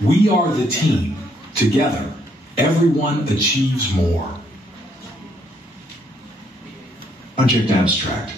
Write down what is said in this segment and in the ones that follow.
We are the team. Together, everyone achieves more. Project Abstract.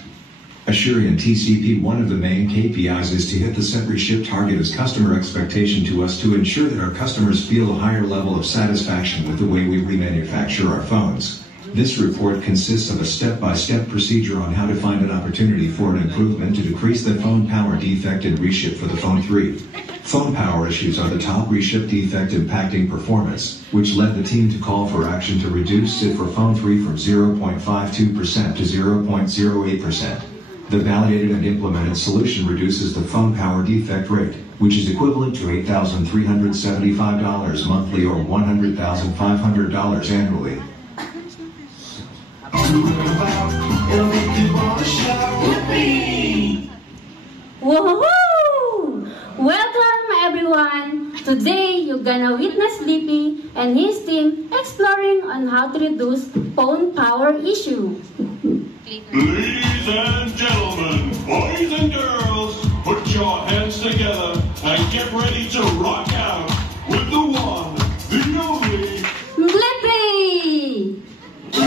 Asurion TCP, one of the main KPIs is to hit the set reship target as customer expectation to us to ensure that our customers feel a higher level of satisfaction with the way we remanufacture our phones. This report consists of a step-by-step procedure on how to find an opportunity for an improvement to decrease the phone power defect and reship for the Phone 3. Phone power issues are the top reship defect impacting performance, which led the team to call for action to reduce it for Phone 3 from 0.52% to 0.08%. The validated and implemented solution reduces the phone power defect rate, which is equivalent to $8,375 monthly or $100,500 annually. Woohoo! Welcome everyone! Today you're gonna witness Lippy and his team exploring on how to reduce phone power issue. Ladies and gentlemen, boys and girls, put your hands together and get ready to rock out with the one, the only Lippy! I'm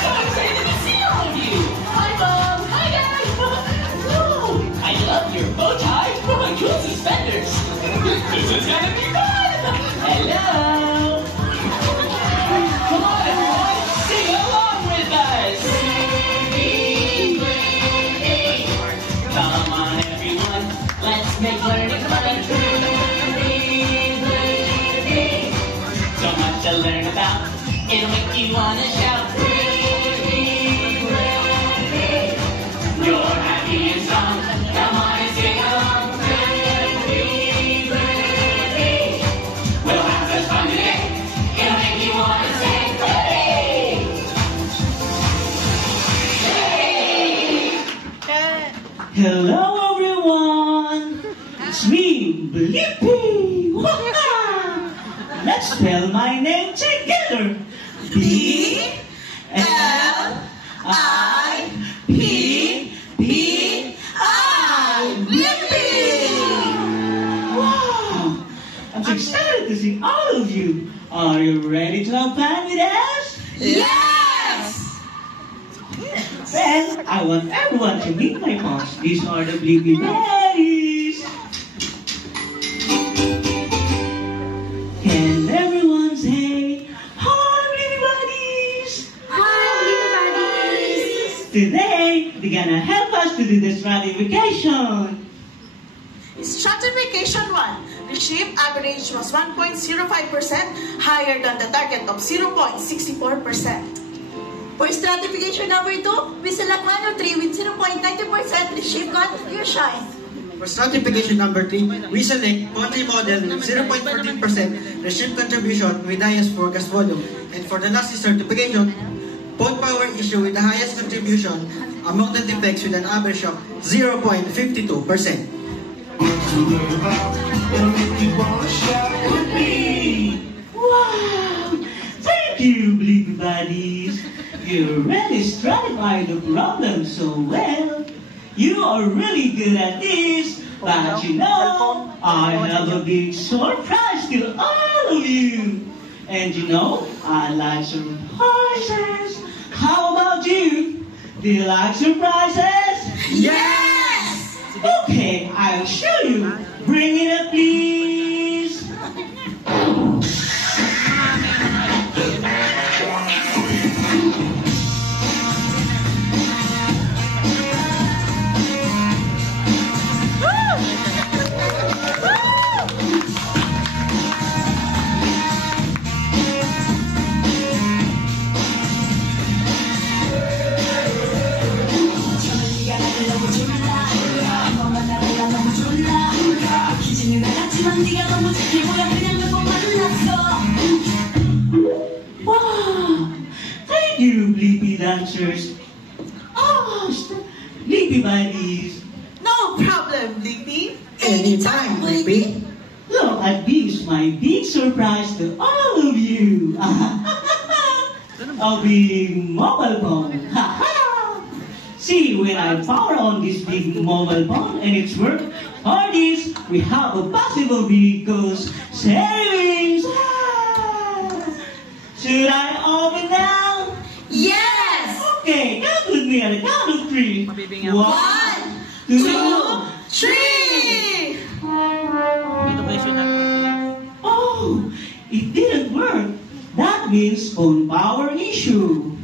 so excited to see all of you! Hi, Mom! Hi, Dad! Oh, I love your bow tie for my cool suspenders! This is gonna be fun! Hello! Come on, everyone! Sing along with us! Come on, everyone! Let's make learning fun! So much to learn about, it'll make you wanna shout. You're happy and strong, come on and sing along. We'll have such fun today, it'll make you wanna sing. Hello everyone, it's me, Blippi. Let's spell my name together. B-L-I-P-P-I. Blippi! Wow! I'm so excited to see all of you. Are you ready to have fun with us? Yes! Well, I want everyone to meet my boss. These are the Blippi Daddies. Can everyone say, hi, Blippi Buddies! Hi, everybody! Today, they're gonna help us to do the stratification. Stratification 1. The ship average was 1.05% higher than the target of 0.64%. For stratification number 2, we select 1 or 3 with 0.90% receive contribution. For stratification number 3, we select Ponzi model with 0.14% receive contribution with highest forecast volume. And for the last certification, phone power issue with the highest contribution among the defects with an average of 0.52%. Wow! Thank you, Blippi Buddies. You really stratified the problem so well. You are really good at this. But you know, I have a big surprise to all of you. And you know, I like surprises. How about you? Do you like surprises? Yes! Okay, I'll show you. Bring it up, please. Wow! Thank you, Blippi dancers. Oh, Blippi Buddies. No problem, Blippi. Anytime, Blippi. Look at this, my big surprise to all of you. A big mobile phone. See, when I power on this big mobile phone and it's work, For this, we have a possible because savings. Should I open now? Yes! Okay, count with me at the count of 3. 1, 2, 3! Oh, it didn't work. That means phone power issue.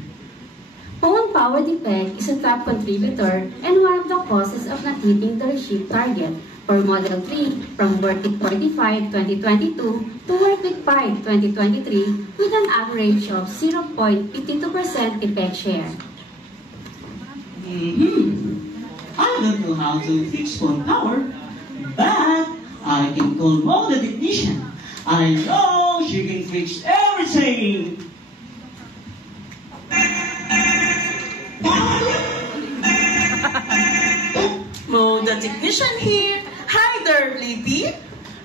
Phone power defect is a top contributor and one of the causes of not hitting the receipt target for Model 3 from Workweek 45 2022 to Workweek 5 2023 with an average of 0.52% defect share. I don't know how to fix phone power, but I can call Mo the technician. I know she can fix everything. Mo, the technician here. Hi there, Blippi.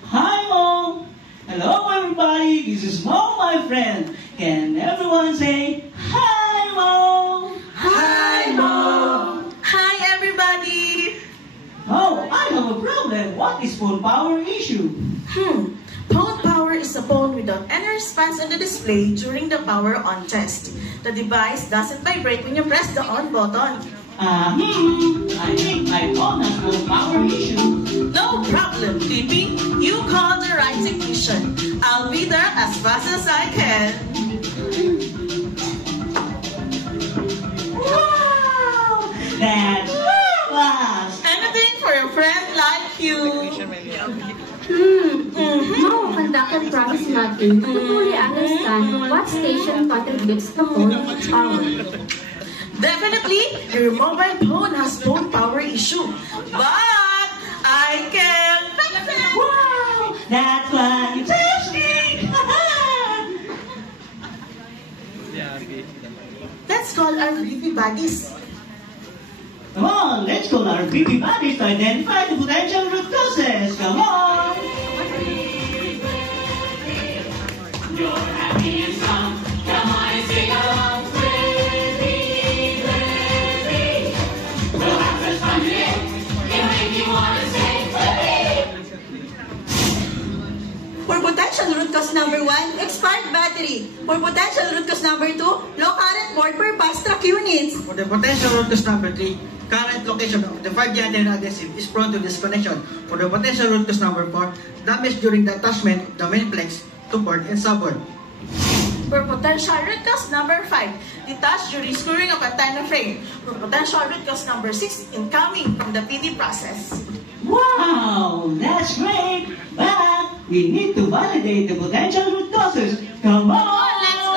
Hi, Mo. Hello, everybody. This is Mo, my friend. Can everyone say hi, Mo? Hi, Mo. Hi, everybody. Oh, I have a problem. What is phone power issue? Phone power is a phone without any response on the display during the power on test. The device doesn't vibrate when you press the on button. I think my phone has phone power issue. No problem, Blippi. You call the right technician. I'll be there as fast as I can. Wow! That's fast! Anything for a friend like you. Mo conducted process mapping to fully understand what station contributes to phone power. Definitely, your mobile phone has phone power issue. But I can fix it. Wow! That's fantastic! Let's call our Blippi buddies. Come on, let's call our BP buddies to identify the potential root causes. Come on! You're happy and strong. Come on and sing along. We'll have such fun today. It'll make you want to sing. For potential root cause number 1, expired battery. For potential root cause number 2, low current board per bus truck units. For the potential root cause number 3, current location of the 5G antenna adhesive is prone to disconnection. For the potential root cause number 4, damage during the attachment of the main flex to board and subboard. For potential root cause number 5, detached during screwing of antenna frame. For potential root cause number 6, incoming from the PD process. Wow, that's great! But we need to validate the potential root causes. Come on! Let's go!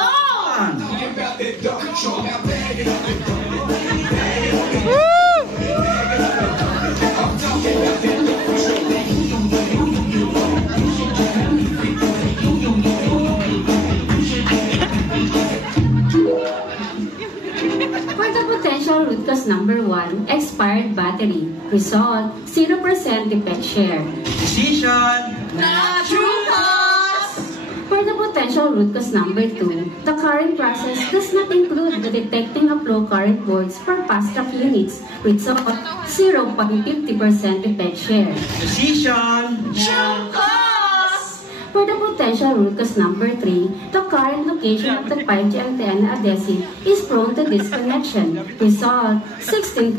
For the potential root cause number 1, expired battery. Result, 0% defect share. Decision! Not true cause! For the potential root cause number 2, the current process does not include the detecting of low current boards for fast track units. Result, 0.50% defect share. Decision! True cause! For the potential root cause number 3, the current location of the 5G antenna adhesive is prone to disconnection. Result, 16%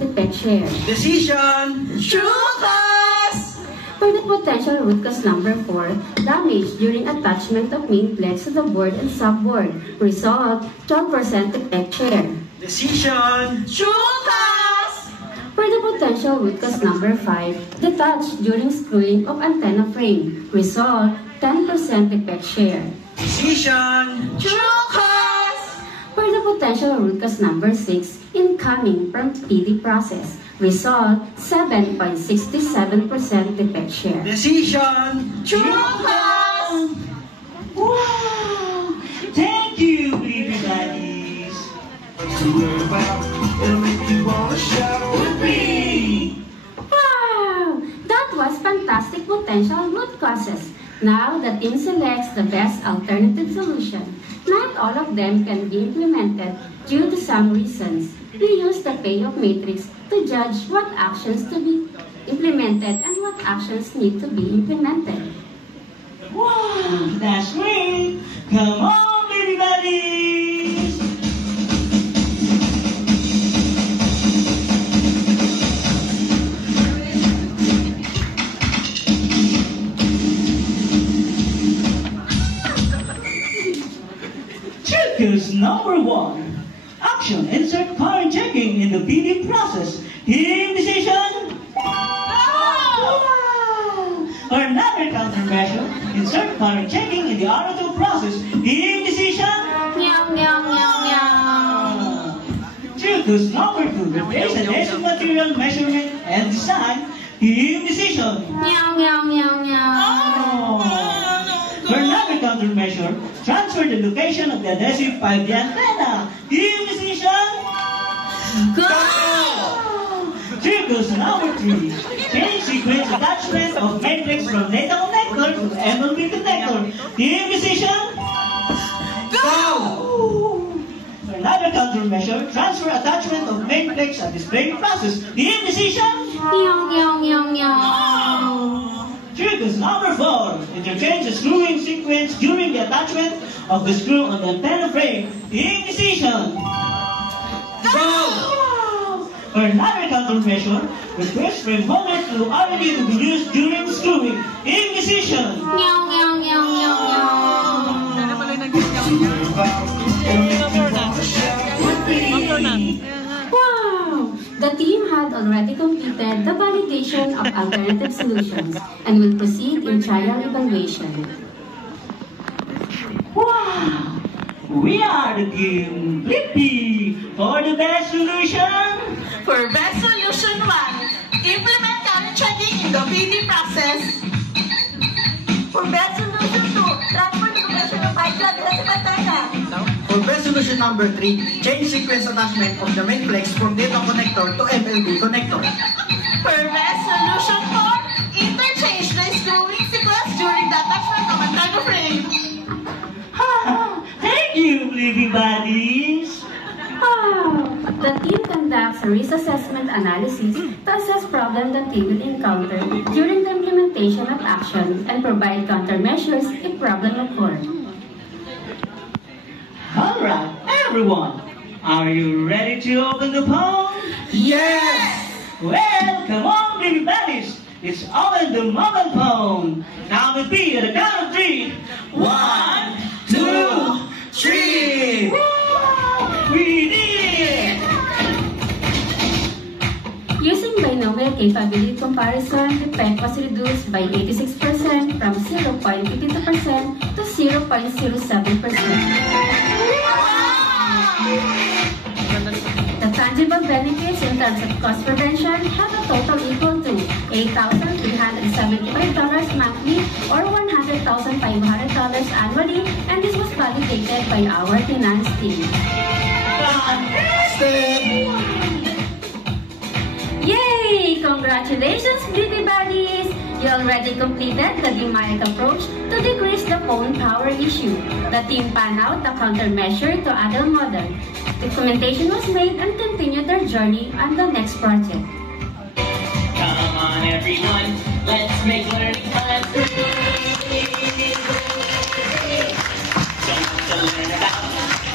defect share. Decision! True cause! For the potential root cause number 4, damage during attachment of main flex to the board and subboard. Result, 12% defect share. Decision! True cause! For the potential root cause number 5, detached during screwing of antenna frame. Result, 10% defect share. Decision! True cause! For the potential root cause number 6, incoming from PD process. Result, 7.67% defect share. Decision! True cause! Wow! Thank you, baby buddies! Wow! That was fantastic potential root causes. Now the team selects the best alternative solution. Not all of them can be implemented due to some reasons. We use the payoff matrix to judge what actions to be implemented and what actions need to be implemented. Wow, that's great! Come on, everybody! Circus number 1. Action. Insert current checking in the PD process. Team decision. Or another countermeasure. Insert current checking in the R2 process. Team decision. Meow, meow, meow, meow. Circus number 2. Replace adhesive material measurement and design. Team decision. Meow, meow, meow, meow. For another countermeasure, transfer the location of the adhesive 5D antenna. Team decision. Go! Circus number 3. Change sequence attachment of matrix from data connector to MLB connector. Team decision. Go! For another countermeasure, transfer attachment of matrix and display process. Team decision. Meow, meow, meow, meow. Circus number 4. Interchange the screwing sequence during the attachment of the screw on the antenna frame. Team decision. Go! For another countermeasure, request frame holder to already to be used during screwing. Team decision. Meow, meow, meow, meow, meow. Wow! The team had already completed the validation of alternative solutions and will proceed in trial evaluation. Wow! We are the team Blippi for the best solution. For best solution 1, implement current checking in the PD process. For best solution 2, transfer the location of 5D adhesive antenna. For best solution number 3, change sequence attachment of the matrix from data connector to MLB connector. For best solution 4, interchange the screwing sequence during the attachment of antenna frame. Thank you, Blippi buddies. Wow! The team conducts a risk assessment analysis to assess problems the team will encounter during the implementation of action and provide countermeasures if problem occurs. Alright, everyone, are you ready to open the phone? Yes! Well, come on, Blippi buddies. It's open the mobile phone. Now with me at the count of 3. 1, 2, 3. We did it! Using binomial capability comparison, the PEC was reduced by 86% from 0.52% to 0.07%. The tangible benefits in terms of cost prevention have a total equal to $8,375 monthly or $100,500 annually, and this was validated by our finance team. Yay! Congratulations, Blippi buddies! You already completed the DMAIC approach to decrease the phone power issue. The team planned out the countermeasure to Agile model. Documentation was made and continued their journey on the next project. Come on, everyone, let's make learning fun. So much to learn about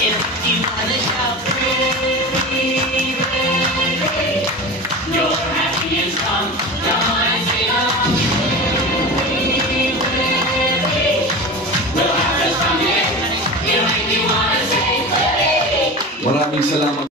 if you want to shout. You're happy and strong. Come on and sing along. We'll have us from here. You make me want to say, Maraming salamat.